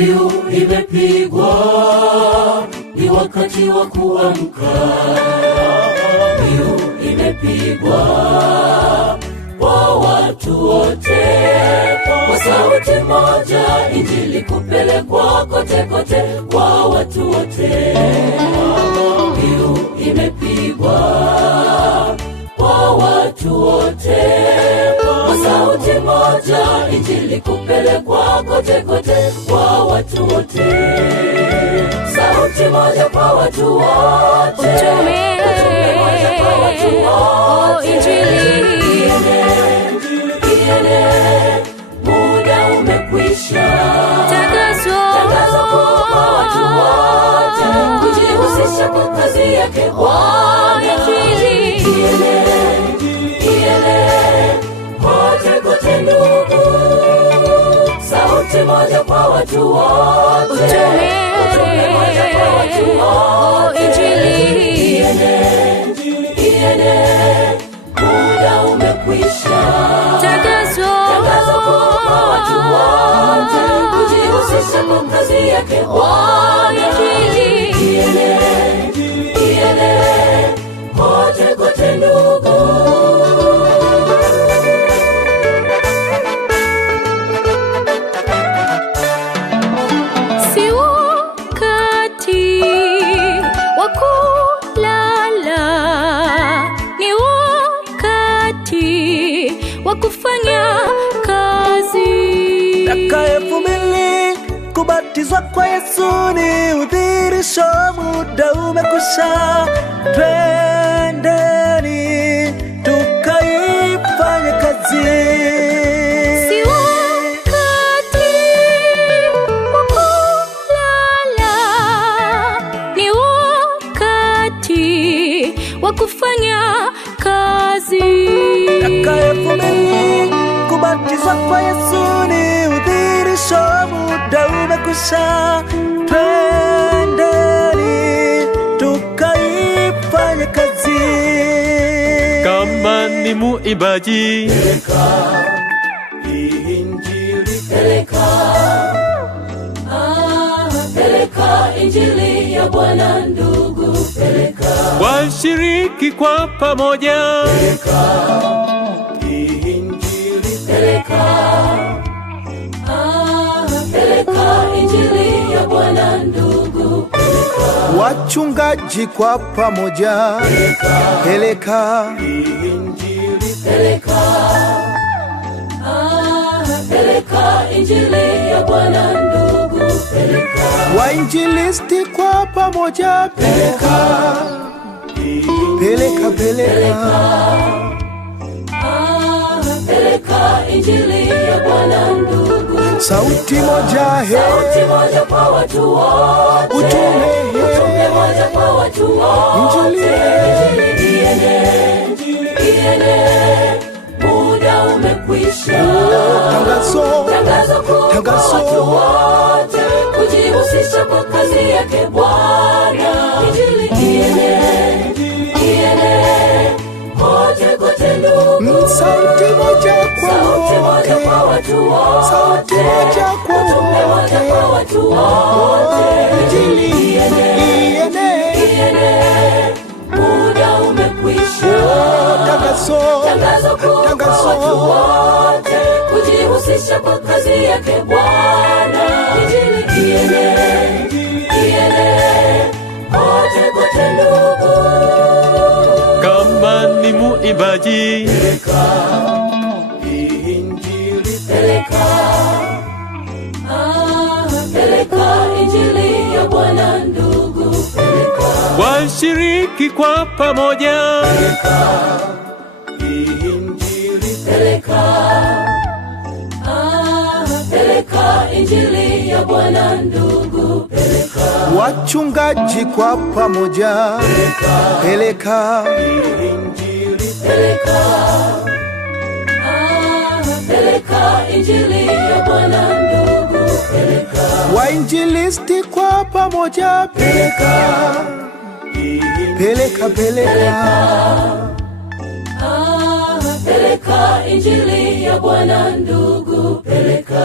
mbiu imepigwa, ni wakati wa kuamka. Mbiu imepigwa kwa watu wote, kwa sauti moja injili kupelekwa kote kote kwa watu wote. Mbiu imepigwa kwa watu wote, kwa sauti moja injili kupelekwa kote kote kwa watu wote. Sauti moja kwa watu wote, utume moja kwa watu wote. Injili iene, muda umekwisha. Tangazo kwa watu wote, kujihusisha kwa kazi yake Bwana. Injili iene, kote kote ndugu. Sauti moja kwa watu wote, utume moja kwa watu wote. Injili iene, muda umekwisha. Tangazo kwa watu wote, kujihusisha kwa kazi yake Bwana. Injili iene, kote kote ndugu. Kufanya kazi. Miaka 2000 kubatizwa kwa Yesu ni udhihirisho, muda umekwisha. Twendeni tukaifanye kazi. Si wakati wa kulala, ni wakati wa kufanya kazi. Miaka 2000 kubatizwa kwa Yesu ni udhihirisho, muda umekwisha. Twendeni tukaifanye kazi. Kama ni muimbaji, peleka injili, peleka injili ya Bwana ndugu, peleka. washiriki kwa pamoja, Peleka injili, peleka injili ya Bwana ndugu, peleka. Wachungaji kwa pamoja, peleka Injili, peleka injili ya Bwana ndugu, peleka. wainjilisti kwa pamoja, peleka injili ya Bwana ndugu. sauti moja, Sauti moja kwa watu wote, utume moja kwa watu wote. Injili iene, muda umekwisha. Tangazo kwa watu wote, kujihusisha kwa kazi yake Bwana. Injili iene, kote kote ndugu. sauti moja kwa watu wote, utume moja kwa watu wote. Injili iene, muda umekwisha. Tangazo kwa watu wote, kujihusisha kwa kazi yake Bwana. Injili iene, kote kote ndugu. kama ni muimbaji, Peleka injili, peleka injili ya Bwana ndugu, peleka. washiriki kwa pamoja, Peleka injili, peleka injili ya Bwana ndugu, peleka. wachungaji kwa pamoja, peleka Injili, peleka injili ya Bwana ndugu, peleka. wainjilisti kwa pamoja, peleka Peleka injili ya Bwana ndugu, peleka.